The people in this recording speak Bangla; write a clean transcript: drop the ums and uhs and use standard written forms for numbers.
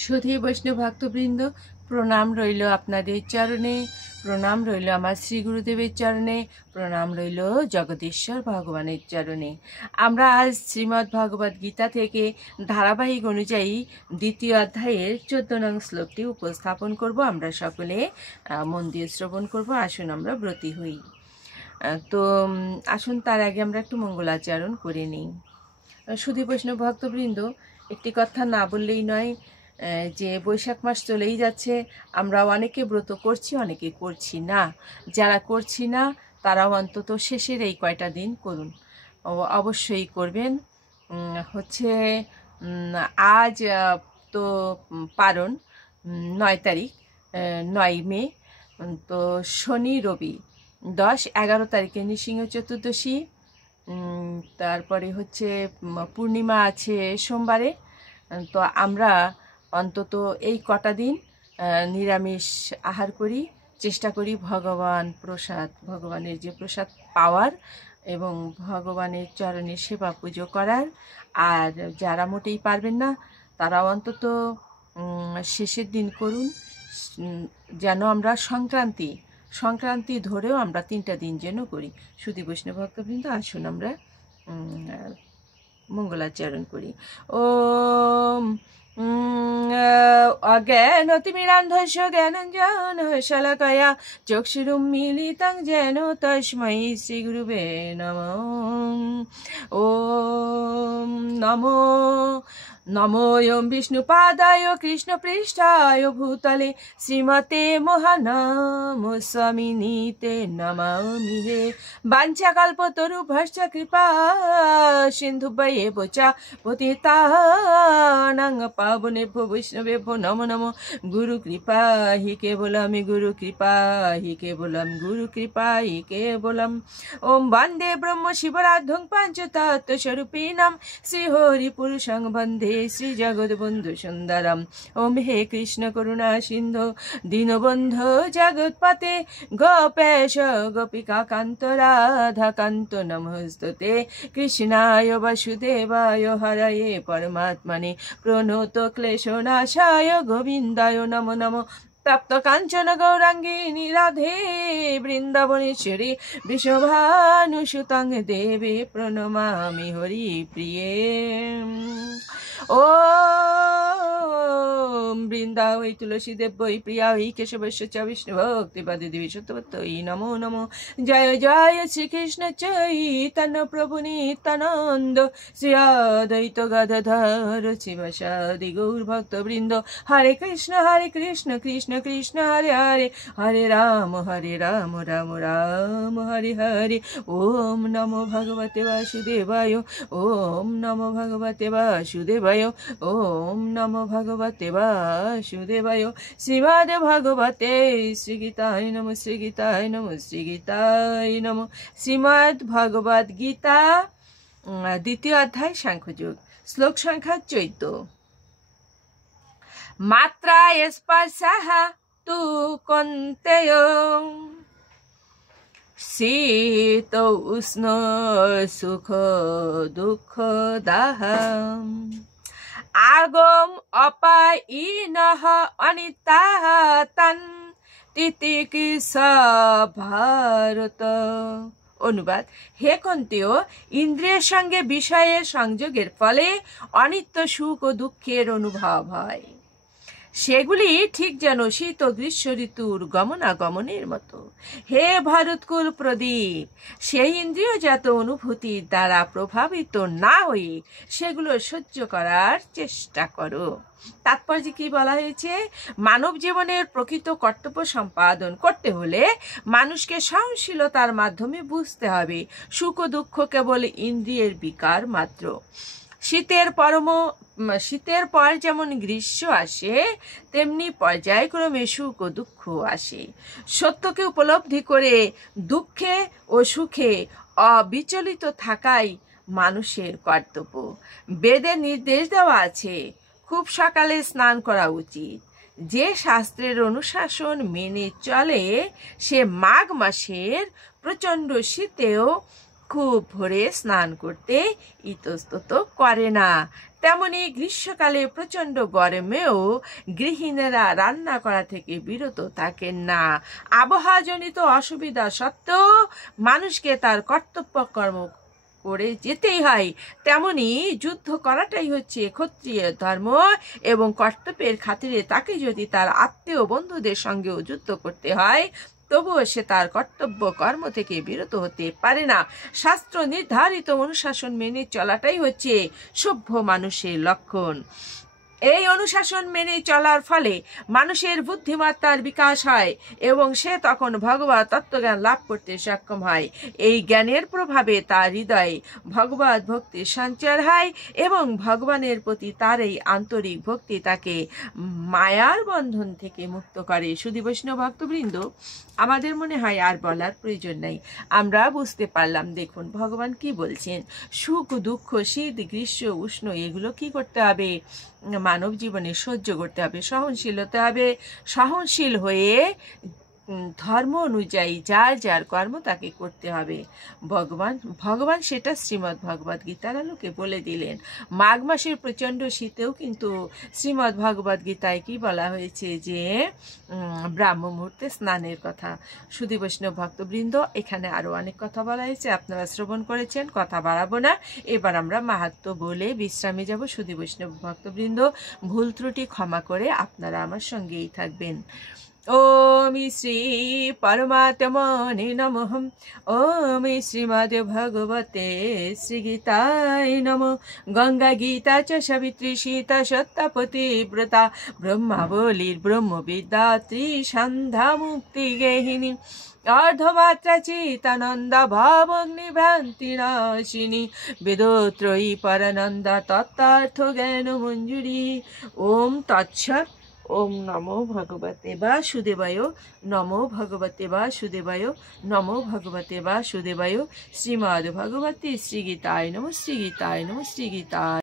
সুধী বৈষ্ণব ভক্তবৃন্দ, প্রণাম রইল আপনাদের চরণে, প্রণাম রইল আমার শ্রী গুরুদেবের চরণে, প্রণাম রইল জগদীশ্বর ভগবানের চরণে। আমরা আজ শ্রীমদ্ ভগবদ্ গীতা থেকে ধারাবাহিক অনুযায়ী দ্বিতীয় অধ্যায়ের 14 নং শ্লোকটি উপস্থাপন করব। আমরা সকলে মন দিয়ে শ্রবণ করব। আসুন আমরা ব্রতী হই। তো আসুন তার আগে আমরা একটু মঙ্গলাচরণ করে নিই। সুধী বৈষ্ণব ভক্তবৃন্দ, একটি কথা না বললেই নয় যে বৈশাখ মাস চলেই যাচ্ছে। আমরা অনেকে ব্রত করছি, অনেকে করছি না। যারা করছি না তারাও অন্তত শেষের এই কয়টা দিন করুন, অবশ্যই করবেন। হচ্ছে আজ তো পারণ 9 তারিখ, 9 মে। তো শনি রবি 10, 11 তারিখে নৃসিংহ চতুর্দশী, তারপরে হচ্ছে পূর্ণিমা আছে সোমবারে। তো আমরা অন্তত এই কটা দিন নিরামিষ আহার করি, চেষ্টা করি ভগবানের যে প্রসাদ পাওয়ার এবং ভগবানের চরণে সেবা পুজো করার। আর যারা মোটেই পারবেন না তারাও অন্তত শেষের দিন করুন, যেন আমরা সংক্রান্তি ধরেও আমরা 3টা দিন যেন করি। সুধী বৈষ্ণব ভক্তবৃন্দ, আসুন আমরা মঙ্গলাচরণ করি। ওম অজ্ঞানতিমিরান্ধস্য জ্ঞানাঞ্জন শলাকয়া চক্ষুরুন্মীলিতং যেন তস্मै শ্রীগুরুবে নমঃ। ওম নমো নমোয়ং বিষ্ণুপাদায় কৃষ্ণপৃষ্ঠায় ভূতলে শ্রীমতে মহানাম স্বামিনীতে নমামি হে। বাঞ্ছাকল্পতরুভ্যশ্চ কৃপা সিন্ধুভ্যেব চ পতিতানাং পাবনেভ্যো বৈষ্ণবেভ্যো নমো নমো। গুরু কৃপা হি কেবলম, গুরু কৃপা হি কেবলম, গুরু কৃপা হি কেবলম। ওম বন্দে ব্রহ্ম শিবরাধ্যং পঞ্চতত্ত্বস্বরূপিণাম শ্রীহরি পুরুষং বন্দে শ্রী জগৎবন্ধু সুন্দরম। ওম হে কৃষ্ণ করুণা সিন্ধু দীনবন্ধু জগৎপতে গোপেশ গোপিকা কান্ত রাধা কান্ত নমস্তুতে। কৃষ্ণায় বাসুদেবায় হরয়ে পরমাত্মনে প্রণত ক্লেশনাশায় গোবিন্দায় নমো নমো। তপ্ত কাঞ্চন গৌরাঙ্গিনী রাধে বৃন্দাবনেশ্বরী বৃষভানুসুতং দেবে প্রণমামি হরি প্রিয়ে। ওম বৃন্দাবৈ তুলসী দেবৈ প্রিয়াৈ কেশবস্য চ বিষ্ণু ভক্তিপদে দেবী সত্যবত্যৈ নমো নমো। জয় জয় শ্রীকৃষ্ণ চৈতন্য প্রভু নিত্যানন্দ শ্রী অদ্বৈত গদাধর শিবাসাদি গৌর ভক্তবৃন্দ। হরে কৃষ্ণ কৃষ্ণ কৃষ্ণ হরে হরে, হরে রাম রাম রাম হরে হরে। ওম নমো ভগবতে বাসুদেবায়, ওম নমো ভগবতে বাসুদেবায়, ওম নমো ভগবতে বাসুদেবায়। শ্রীমদ্ ভগবতে শ্রীগীতায় নমঃ, শ্রীগীতায় নমঃ, শ্রীগীতায় নমঃ। শ্রীমদ্ ভগবদ্ গীতা দ্বিতীয় অধ্যায় সাংখ্যযোগ, শ্লোক সংখ্যা 14। মাত্রা স্পর্শঃ তু কৌন্তেয় শীত উষ্ণ সুখ দুঃখ দাহ আগম অপায়িনঃ অনিতাঃ তন তিতিকিসা ভারত। অনুবাদ: হে কুন্তীয়, ইন্দ্রিয়ের সঙ্গে বিষয়ের সংযোগের ফলে অনিত্য সুখ ও দুঃখের অনুভব হয়। সেগুলি ঠিক যেন শীত ও গ্রীষ্ম ঋতুর গমনাগমনের মতো। হে ভারতকুল প্রদীপ, সেই ইন্দ্রিয়জাত অনুভূতির দ্বারা প্রভাবিত না হয়ে সেগুলো সহ্য করার চেষ্টা করো। তাৎপর্য কি বলা হয়েছে? মানব জীবনের প্রকৃত কর্তব্য সম্পাদন করতে হলে মানুষকে সহনশীলতার মাধ্যমে বুঝতে হবে সুখ ও দুঃখ কেবল ইন্দ্রিয়ের বিকার মাত্র। শীতের পর যেমন গ্রীষ্ম আসে, তেমনি পর্যায়ক্রমে সুখ ও দুঃখ আসে। সত্যকে উপলব্ধি করে দুঃখে ও সুখে অবিচলিত থাকাই মানুষের কর্তব্য। বেদে নির্দেশ দেওয়া আছে খুব সকালে স্নান করা উচিত। যে শাস্ত্রের অনুশাসন মেনে চলে সে মাঘ মাসের প্রচণ্ড শীতেও খুব ভোরে স্নান করতে ইতস্তত করে না। তেমনি গ্রীষ্মকালে প্রচণ্ড গরমেও গৃহিণীরা রান্না করা থেকে বিরত থাকেন না। আবহাওয়াজনিত অসুবিধা সত্ত্বেও মানুষকে তার কর্তব্য কর্ম করে যেতেই হয়। তেমনি যুদ্ধ করাটাই হচ্ছে ক্ষত্রিয় ধর্ম এবং কর্তব্যের খাতিরে তাকে যদি তার আত্মীয় বন্ধুদের সঙ্গেও যুদ্ধ করতে হয়, তবুও সে তার কর্তব্য কর্ম থেকে বিরত হতে পারে না। শাস্ত্র নির্ধারিত অনুশাসন মেনে চলাটাই হচ্ছে সভ্য মানুষের লক্ষণ। এই অনুশাসন মেনে চলার ফলে মানুষের বুদ্ধিমত্তার বিকাশ হয় এবং সে তখন ভগবত তত্ত্বজ্ঞান লাভ করতে সক্ষম হয়। এই জ্ঞানের প্রভাবে তার হৃদয়ে ভগবত ভক্তির সঞ্চার হয় এবং ভগবানের প্রতি তার এই আন্তরিক ভক্তি তাকে মায়ার বন্ধন থেকে মুক্ত করে। সুধী বৈষ্ণব ভক্তবৃন্দ, আমাদের মনে হয় আর বলার প্রয়োজন নাই, আমরা বুঝতে পারলাম। দেখুন ভগবান কি বলছেন, সুখ দুঃখ শীত গ্রীষ্ম উষ্ণ এগুলো কি করতে হবে, মানব জীবনে সহ্য করতে হবে, সহনশীল হতে হবে। সহনশীল হয়ে ধর্ম অনুযায়ী যার যার কর্ম তাকে করতে হবে। ভগবান সেটা শ্রীমদ্ ভগবদ গীতার আলোকে বলে দিলেন। মাঘ মাসের প্রচণ্ড শীতেও কিন্তু শ্রীমদ্ ভগবদ গীতায় কি বলা হয়েছে যে ব্রাহ্ম মুহূর্তে স্নানের কথা। সুধী বৈষ্ণব ভক্তবৃন্দ, এখানে আরও অনেক কথা বলা হয়েছে, আপনারা শ্রবণ করেছেন, কথা বাড়াবো না। এবার আমরা মাহাত্ম্য বলে বিশ্রামে যাব। সুধী বৈষ্ণব ভক্তবৃন্দ, ভুল ত্রুটি ক্ষমা করে আপনারা আমার সঙ্গেই থাকবেন। ওম শ্রী পরমাত্মনে নমঃ। ওম শ্রীমদ্ ভগবতে শ্রীগীতায় নমঃ। গঙ্গা গীতা চ সাবিত্রী সীতা সত্যপতি ব্রতা ব্রহ্মাবলীর ব্রহ্মবিদ্যা ত্রিসন্ধ্যা মুক্তি গেহিনী অর্ধমাত্রা চিতানন্দা ভাবগ্নিভ্রান্তি নাশিনী বেদোত্রয়ী পরানন্দা তত্ত্বার্থ জ্ঞান মঞ্জুরি। ওম তৎসৎ। ওম নমো ভগবতে বাসুদেবায়। নমো ভগবতে বাসুদেবায়। নমো ভগবতে বাসুদেবায়। শ্রীমদ্ ভগবতে শ্রীগীতায় নমঃ। শ্রীগীতায় নমঃ। শ্রীগীতায়।